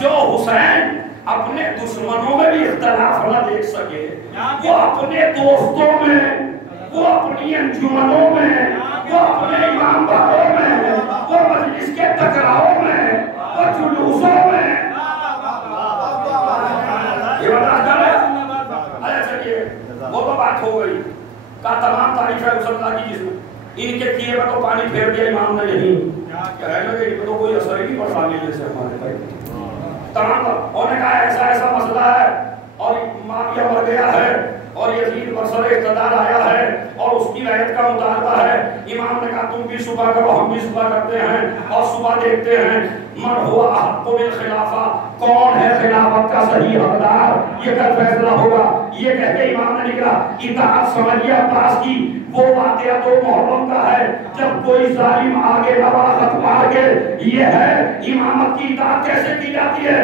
جو حسین اپنے دشمنوں میں بھی اختلاف نہ دیکھ سکے وہ اپنے دوستوں میں وہ اپنی انجمنوں میں وہ اپنے امام باڑوں میں وہ مجلس کے ٹکراؤں میں وہ جلوسوں میں یہ بتا ہے. چلیے وہ تو بات ہو گئی کا تمام تعریف ہے اس اللہ کی جس نے ان کے کیے میں تو پانی پھیر دیا امام نے. نہیں کہنے لگے ان کو تو کوئی اثر ہی نہیں پڑتا میلے سے ہمارے بھائی. تمام انہوں نے کہا ایسا ایسا مسئلہ ہے اور معاویہ مر گیا ہے اور یزید برسر اقتدار آیا ہے اور اس کی رعیت کا مطالبہ ہے. امام نے کہا تم بھی صبح کرو ہم بھی صبح کرتے ہیں اور صبح دیکھتے ہیں من ہوا احق بالخلافہ کون ہے خلافت کا صحیح حقدار یہ کل فیصلہ ہوگا. یہ کہتے امام نے نکلا اطاعت سمجھیے عباس کی وہ واقعہ تو محرم کا ہے جب کوئی ظالم آگے لبا خط مار کے یہ ہے امامت کی اطاعت کیسے کی جاتی ہے.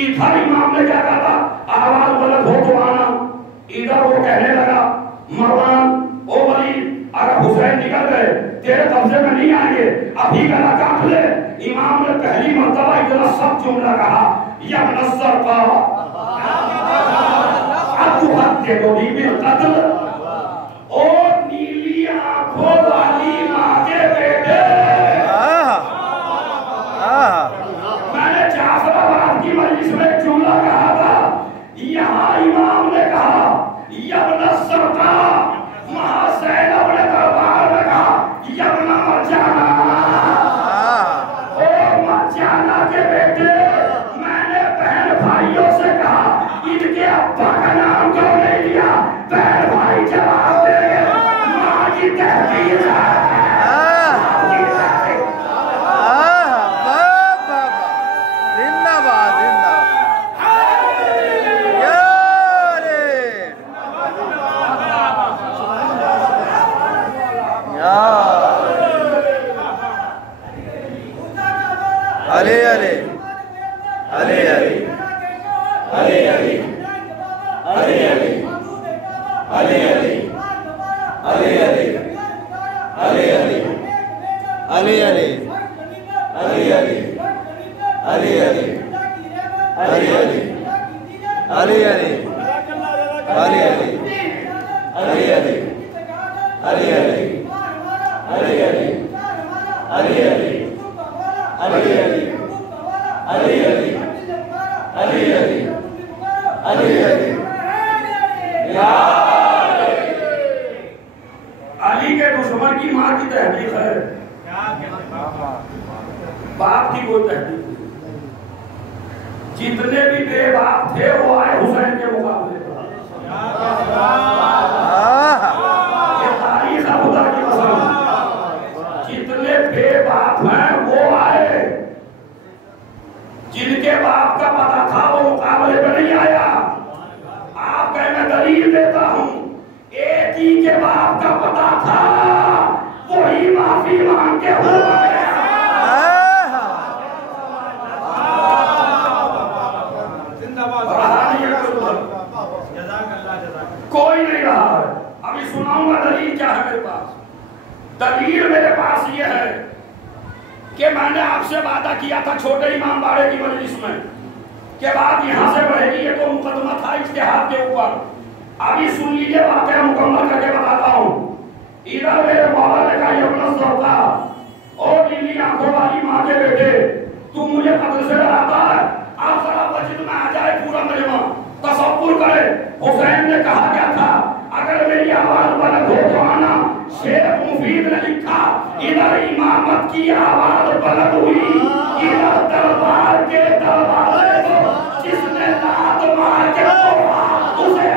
ادھر امام نے کیا کہا تھا آواز بلند ہو تو آنا. ادھر وہ کہنے لگا مروان او ولید اگر حسین نکل گئے تیرے قبضے میں نہیں آئیں گے ابھی گلا کاٹ لے. امام نے پہلی مرتبہ اتنا سب جملہ کہا یا نصر کا اتو حد کو بھی بالقتل او نیلی آنکھوں والی ماں کے بیٹے. میں نے جعفر آباد کی مجلس میں جملہ کہا تھا یہاں امام نے کہا یبن السرطا وہاں زینب نے دربار میں کہا یبن مرجانہ او مرجانہ کے بیٹے. میں نے بہن بھائیوں سے کہا ان کے ابا کا نام کیوں نہیں لیا. بہن بھائی جواب دے گے ماں کی تحقیر ہے. علی کے دشمن کی ماں کی تحقیق ہے، باپ کی کوئی تحقیق نہیں۔ جتنے بھی بے باپ تھے وہ آئے حسین کے مقابلے پر۔ یہ تاریخ ہے خدا کی قسم، جتنے بے باپ ہیں وہ آئے، جن کے باپ کا پتہ تھا وہ مقابلے میں نہیں آیا۔ آپ کہیں میں دلیل دیتا ہوں، ایک ہی کے باپ کا پتہ تھا وہی معافی مانگ کے ہو گیا۔ کوئی نہیں رہا ہے۔ ابھی سناؤں گا دلیل کیا ہے میرے پاس۔ دلیل میرے پاس یہ ہے کہ میں نے آپ سے وعدہ کیا تھا چھوٹے امام باڑے کی مجلس میں کہ بات یہاں سے بڑھے گی، یہ تو مقدمہ تھا اجتہاد کے اوپر۔ ابھی سن لیجیے واقعہ مکمل کر کے بتاتا ہوں۔ ادھر میرے مولا نے کہا یہ اپنا سوتا اور نیلی آنکھوں والی ماں کے بیٹے تم مجھے قتل سے ڈراتا ہے، آپ ذرا مسجد میں آ جائے پورا مجمع تصور کرے۔ حسین نے کہا کیا تھا؟ اگر میری آواز بلند ہو تو آنا۔ شیخ مفید نے لکھا ادھر امامت کی آواز بلند ہوئی، ادھر دربار کے دروازے کو جس نے لات مار کے توڑا اسے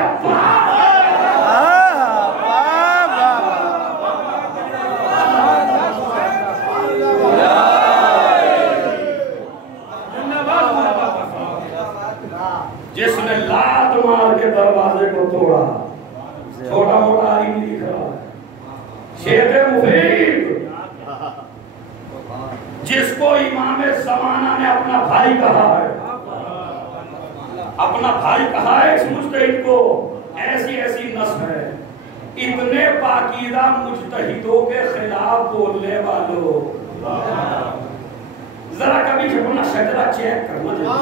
جس نے لات مار کے دروازے کو توڑا، چھوٹا موٹا عالم نہیں دکھ رہا، شیخ مفید جس کو امام زمانہ نے اپنا بھائی کہا ہے، اپنا بھائی کہا ہے، اس مجتہد کو ایسی ایسی نسل ہے، اتنے پاکیزہ مجتہدوں کے خلاف بولنے والوں، ذرا کبھی اپنا شجرہ چیک کرنا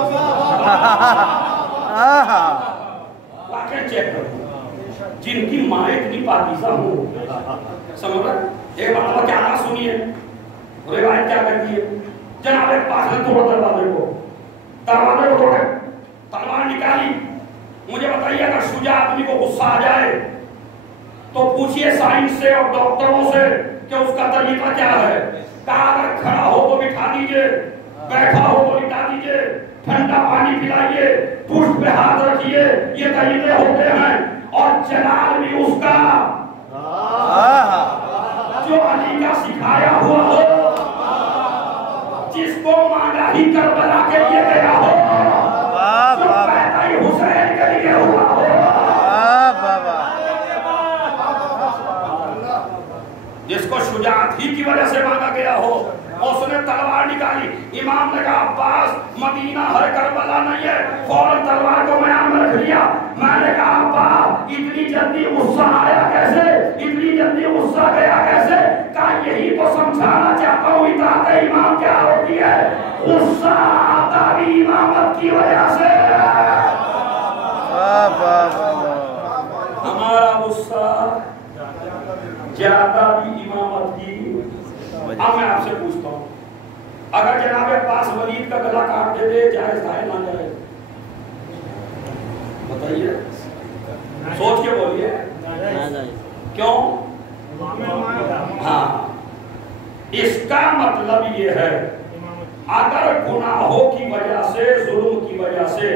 واقعی چیک کرو، جن کی ماں اتنی پاکیزہ ہو، سمجھ رہا ایک مرتبہ کیا نہ سنیے، روایت کیا کرتی ہے، جناب ایک پاس نے توڑا دروازے کو توڑے، تلوار نکالی۔ مجھے بتائیے اگر شجاع آدمی کو غصہ آ جائے تو پوچھئے سائنس سے اور ڈاکٹروں سے کہ اس کا طریقہ کیا ہے۔ کہا اگر کھڑا ہو تو بٹھا دیجئے، بیٹھا ہو تو لٹا دیجئے، ٹھنڈا پانی پلائیے، پشت پہ ہاتھ رکھیے، یہ طریقے ہوتے ہیں۔ اور جلال بھی اس کا جو علی کا سکھایا ہوا ہو، جس کو مانگا ہی کربلا کے لیے گیا ہو، جو پیدا ہی حسین کے لیے ہوا ہو، جس کو شجاعت ہی کی وجہ سے مانگا گیا ہو، اس نے تلوار نکالی۔ امام نے کہا عباس مدینہ ہے کربلا نہیں ہے، فوراً تلوار کو میان میں رکھ لیا۔ میں نے کہا عباس اتنی جلدی غصہ آیا کیسے، اتنی جلدی غصہ گیا کیسے؟ کہا یہی تو سمجھانا چاہتا ہوں اطاعت امام کیا ہوتی ہے، غصہ آتا بھی امامت کی وجہ سے۔ ہمارا غصہ زیادہ بھی امامت کی۔ اب میں آپ سے پوچھتا ہوں، اگر جناب عباس ولید کا گلا کاٹ دے دے جائز ہے نہ جائز؟ بتائیے، سوچ کے بولیے کیوں؟ ہاں، اس کا مطلب یہ ہے اگر گناہوں کی وجہ سے، ظلم کی وجہ سے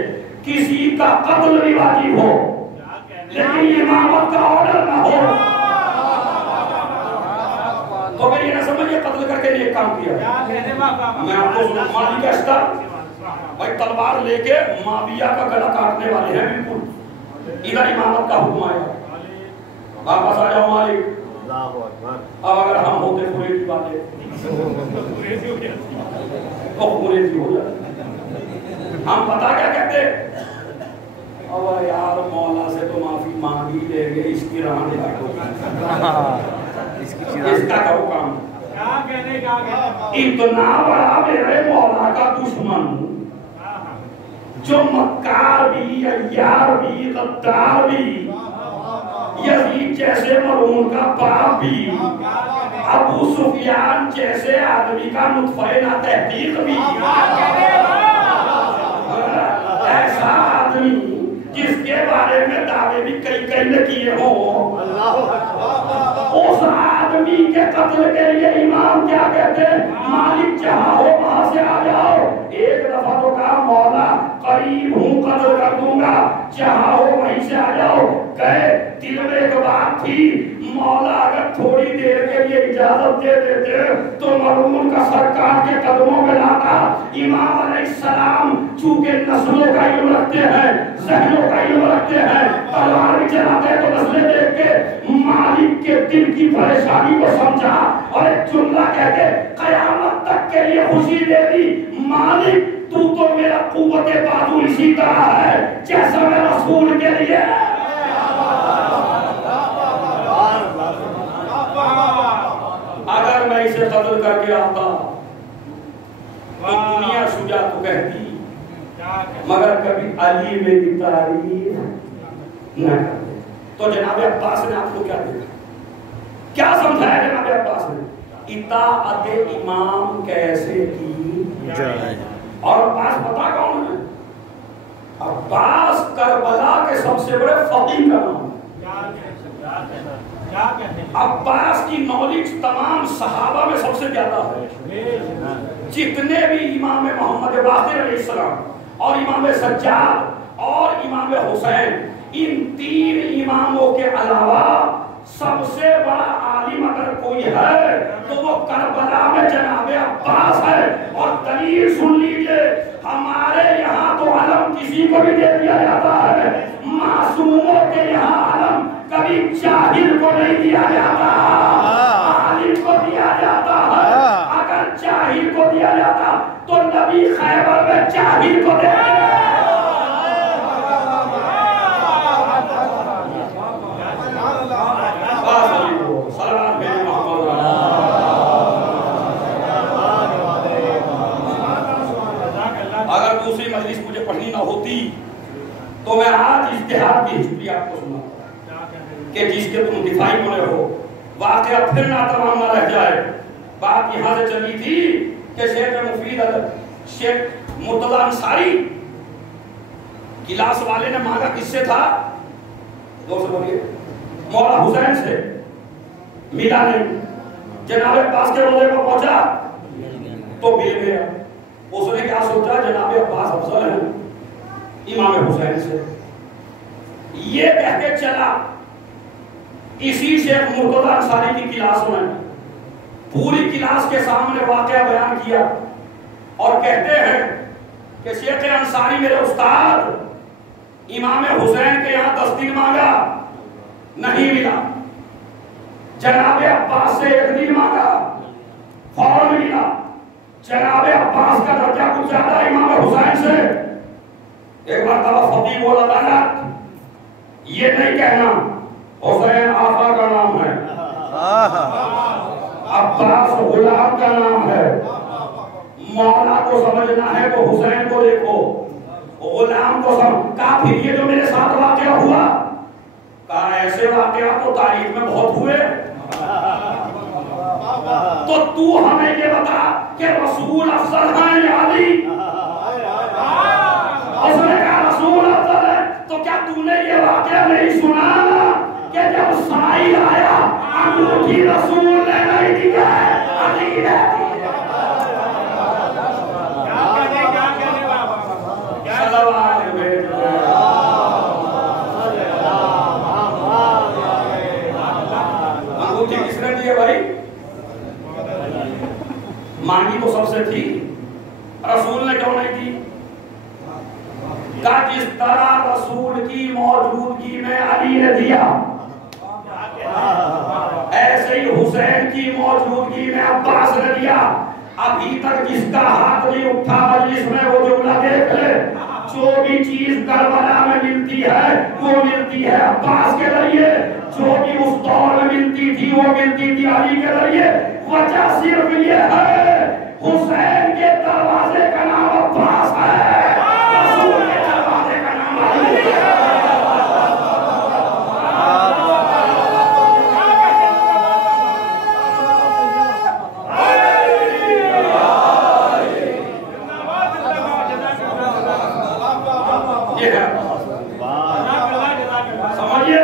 کسی کا قتل بھی واجب ہو لیکن امامت کا آرڈر نہ ہو تو پھر یہ نہ سمجھئے قتل کر کے نیک کام کیا۔ میں آپ کو مالی کا اشتر بھائی تلوار لے کے معاویہ کا گلا کاٹنے والے ہیں، بالکل ادھر امامت کا حکم آیا، واپس آ جاؤ مالک۔ اب اگر ہم ہوتے پورے کی باتیں تو پورے کی ہو جائے، ہم پتہ کیا کہتے اور یار مولا سے تو معافی مانگی لے گے، اس کی راہ اس کا کرو کام. اتنا بڑا میرے مولا کا دشمن جو مکار بھی، عیار بھی، غدار بھی، یزید جیسے مرون کا باپ بھی، ابو سفیان جیسے آدمی کا نطفہ نہ تحقیق بھی، ایسا آدمی جس کے بارے میں دعوے بھی کئی نے کیے ہوں، اس آدمی کے قتل کے لیے امام کیا کہتے ہیں؟ مالک جہاں ہو وہاں سے آ جاؤ. ایک دفعہ تو کہا مولا قریب ہوں قتل کر دوں گا، جہاں ہو وہیں سے آ جاؤ. گئے. دل میں ایک بات تھی، مولا اگر تھوڑی دیر کے لیے اجازت دے دیتے تو مرون کا سر کاٹ کے قدموں میں لاتا. امام علیہ السلام چونکہ نسلوں کا علم رکھتے ہیں، ذہنوں کا علم رکھتے ہیں، تلوار بھی چلاتے تو نسلیں دیکھ کے مالک کے دل کی پریشانی کو سمجھا اور ایک جملہ کہہ کے قیامت تک کے لیے خوشی دے دی. مالک تو میرا قوت بازو اسی طرح ہے جیسا میں رسول کے لیے. اگر میں اسے قتل کر کے آتا تو دنیا شجاع تو کہتی، مگر کبھی علی میری تعریف نہ کرتے. تو جناب عباس نے آپ کو کیا دیکھا، کیا سمجھایا جناب عباس نے؟ اطاعت امام کیسے کی جائے. اور عباس پتا کون ہے؟ عباس کربلا کے سب سے بڑے فقیہ کا نام. عباس کی نالج تمام صحابہ میں سب سے زیادہ ہے. جتنے بھی امام محمد باقر علیہ السلام اور امام سجاد اور امام حسین، ان تین اماموں کے علاوہ سب سے بڑا عالم اگر کوئی ہے تو وہ کربلا میں جناب عباس ہے. اور دلیل سن لیجئے، ہمارے یہاں تو علم کسی کو بھی دے دیا جاتا ہے، معصوموں کے یہاں علم کبھی جاہل کو نہیں دیا جاتا، عالم کو دیا جاتا ہے. اگر جاہل کو دیا جاتا تو نبی خیبر میں جاہل کو دے دیا. اگر دوسری مجلس مجھے پڑھنی نہ ہوتی تو میں آج اجتہاد کی ہسٹری آپ کو سناتا کہ جس کے تم دفاعی بنے ہو. واقعہ پھر نہ تمام نہ رہ جائے. بات یہاں سے چلی تھی کہ شیخ مفید شیخ مرتضی انصاری گلاس والے نے مانگا کس سے تھا؟ دوست بولیے. مولا حسین سے. ملا نہیں. جناب عباس کے روضے پر پہنچا تو مل گیا. اس نے کیا سوچا؟ جناب عباس افضل ہیں امام حسین سے. یہ کہہ کے چلا. اسی شیخ مرتضی انصاری کی کلاس میں پوری کلاس کے سامنے واقعہ بیان کیا اور کہتے ہیں کہ شیخ انصاری میرے استاد امام حسین کے یہاں 10 دن مانگا، نہیں ملا. جناب عباس سے 1 دن مانگا، فوراً ملا. جناب عباس کا درجہ کچھ زیادہ امام حسین سے. ایک بار تبا فقی بولا غلط، یہ نہیں کہنا حسین آقا کا نام ہے، عباس غلام کا نام ہے. مولا کو سمجھنا ہے تو حسین کو دیکھو، غلام کو سمجھ. کہا پھر یہ جو میرے ساتھ واقعہ ہوا، کہا ایسے واقعات تو تاریخ میں بہت ہوئے، تو ہمیں یہ بتا کہ رسول افضل ہیں یا علی؟ اس نے کہا رسول افضل ہے. تو کیا تم نے یہ واقعہ نہیں سنا کہ جب سائل آیا انگوٹھی رسول نے نہیں دی ہے، علی نے دی ہے. انگوٹھی کس نے دی ہے بھائی؟ مانگی تو سب سے تھی، رسول نے کیوں نہیں دی؟ کہ جس طرح رسول کی موجودگی میں علی نے دیا، ایسے ہی حسین کی موجودگی میں عباس نے دیا. ابھی تک جس کا ہاتھ نہیں اٹھا مجلس میں وہ جملہ دیکھ لے. جو بھی چیز کربلا میں ملتی ہے وہ ملتی ہے عباس کے ذریعے، جو بھی اس دور میں ملتی تھی وہ ملتی تھی علی کے ذریعے۔ وجہ صرف یہ ہے حسین کے دروازے کا نام عباس ہے، رسول کے دروازے کا نام علی ہے۔ سمجھئے،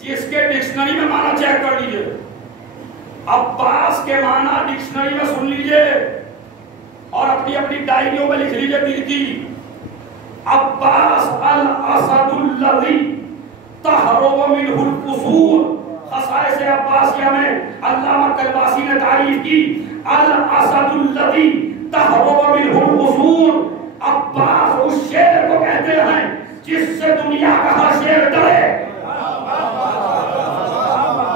جس کے ڈکشنری میں معنی چیک کر لیجئے، عباس کے معنی ڈکشنری میں سن لیجئے اور اپنی اپنی ڈائریوں میں لکھ لیجئے دل کی۔ عباس الاسد الذی تہرب منہ القصور، خصائص عباسیہ میں علامہ کلباسی نے تعریف کی، الاسد الذی تہرب منہ القصور، عباس اس شیر کو کہتے ہیں جس سے دنیا کا ہر شیر ڈرے،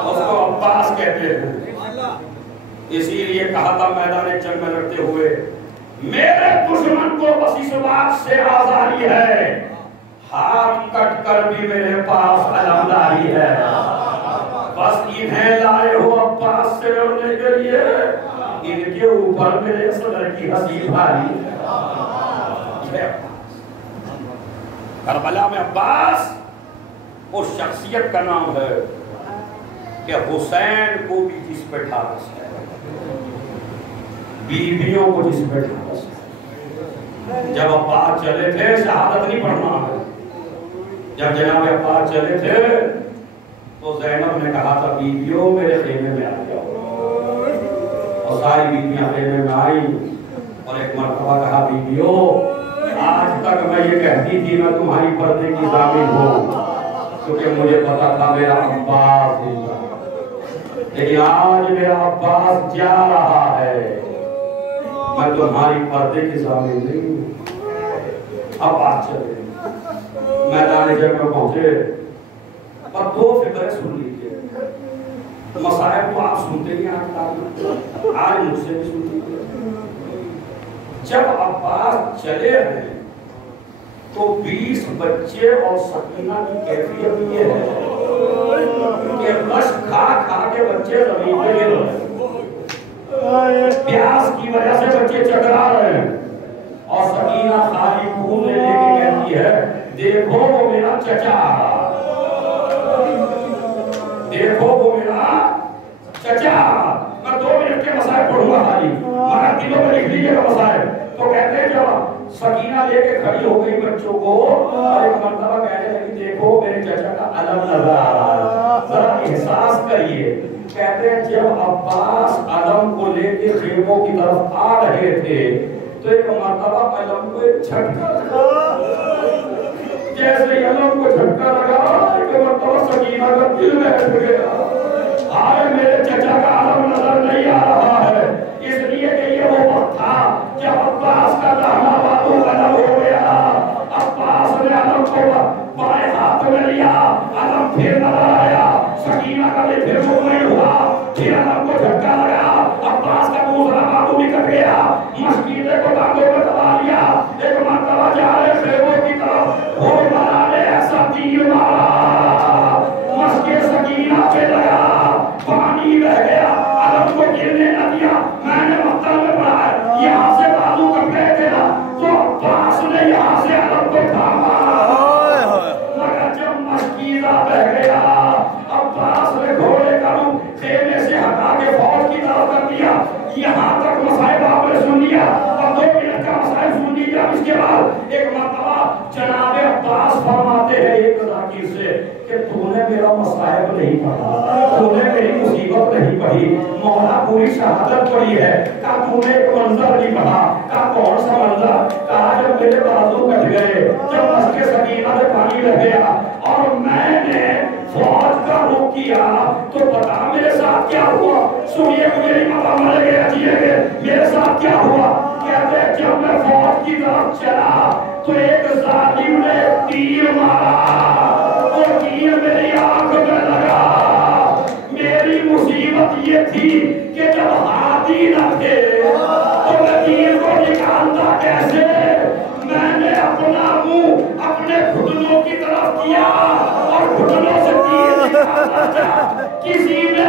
اس کو عباس کہتے ہیں۔ اسی لیے کہا تھا میدان جنگ میں لڑتے ہوئے، میرے دشمن کو بس اس بات سے آزاری ہے، ہاتھ کٹ کر بھی میرے پاس علمداری ہے، بس انہیں لائے ہو عباس سے لڑنے کے لیے، ان کے اوپر میرے صدر کی ہنسی بھاری ہے۔ کربلا میں عباس اس شخصیت کا نام ہے کہ حسین کو بھی جس پہ ٹھارس ہے، بیویوں کو جس پہ ٹھارس ہے۔ جب عباس چلے تھے، شہادت نہیں پڑھنا ہے، جب جناب عباس چلے تھے تو زینب نے کہا تھا بیویوں میرے خیمے میں آ جاؤ، اور ساری بیویاں خیمے میں آئی، اور ایک مرتبہ کہا بیویوں آج تک میں یہ کہتی تھی میں تمہاری پردے کی ضامن ہوں، کیونکہ مجھے پتا تھا میرا عباس زندہ، لیکن آج میرا عباس جا رہا ہے، میں تمہاری پردے کی ضامن نہیں ہوں۔ اب آج چلے میدان جنگ میں پہنچے، اور دو فکریں سن لیجیے، مسائل تو آپ سنتے ہی آج مجھ سے بھی سن لیجیے۔ جب عباس چلے ہیں تو 20 بچے اور سکینہ کی کیفیت یہ ہے کہ رش کھا کھا کے بچے زمین پہ گر رہے ہیں، پیاس کی وجہ سے بچے چکرا رہے ہیں، اور سکینہ خالی منہ میں لے کے کہتی ہے دیکھو وہ میرا چچا آ رہا، دیکھو وہ میرا چچا آ رہا۔ میں 2 منٹ کے مسائل پڑھوں گا خالی، مگر دلوں میں لکھ لیجیے گا مسائل۔ تو کہتے ہیں جب سکینہ لے کے کھڑی ہو گئی بچوں کو، اور ایک مرتبہ کہنے لگی دیکھو میرے چچا کا علم نظر آ رہا ہے، ذرا احساس کریے۔ کہتے ہیں جب عباس علم کو لے کے خیموں کی طرف آ رہے تھے تو ایک مرتبہ علم کو ایک جھٹکا لگا، جیسے ہی علم کو جھٹکا لگا ایک مرتبہ سکینہ کا دل میں ہٹ گیا، آئے میرے چچا کا علم نظر نہیں آ رہا ہے، اس لیے کہ یہ وہ وقت تھا جب عباس کا داہنا بازو علم ہو گیا۔ عباس نے علم کو بائیں ہاتھ میں لیا، علم پھر نظر آیا، سکینہ کا بھی پھر نہیں ہوا، پھر علم کو جھٹکا لگا، عباس کا دوسرا بازو بھی کٹ گیا، مشکیلے کو ٹانگوں میں دبا لیا، ایک مرتبہ جا رہے خیموں کی طرف وہ مارا نے ایسا تیر مارا، مشکل سکینہ پہ لگا، پانی بہ گیا، علم کو گرنے نہ دیا۔ میں نے مقتل میں پڑھا ہے یہاں سے بازو کٹ گئے تھے نا، تو عباس نے یہاں سے علم کو تھاما، مگر جب مشکیزہ بہ گیا عباس نے گھوڑے کا رخ خیمے سے ہٹا کے فوج کی طرف کر دیا۔ یہاں تک مسائل آپ نے سن لیا، اب 2 منٹ کا مسائل سن لیجیے۔ اب اس کے بعد ایک مرتبہ جناب عباس فرماتے ہیں ایک ذاکر سے کہ تو نے میرا مصائب نہیں پڑھا، تو نے میری مصیبت نہیں پڑھی، مولا پوری شہادت پڑھی ہے، کہا تو نے ایک منظر نہیں پڑھا، کہا کون سا منظر؟ کہا جب میرے بازو کٹ گئے، جب مشک سکینہ میں پانی لگ گیا اور میں نے فوج کا رخ کیا تو پتا میرے ساتھ کیا ہوا؟ سنیے، مجھے نہیں پتا مرے گئے جیے گئے، میرے ساتھ کیا ہوا؟ کہتے ہیں جب میں فوج کی طرف چلا تو ایک ظالم نے تیر مارا، وہ تیر میری آنکھ میں لگا۔ میری مصیبت یہ تھی کہ جب ہاتھی نہ تھے تو میں تیر کو نکالتا کیسے؟ میں نے اپنا اپنا منہ اپنے گھٹنوں کی طرف کیا اور گھٹنوں سے تیر نکالا، کسی نے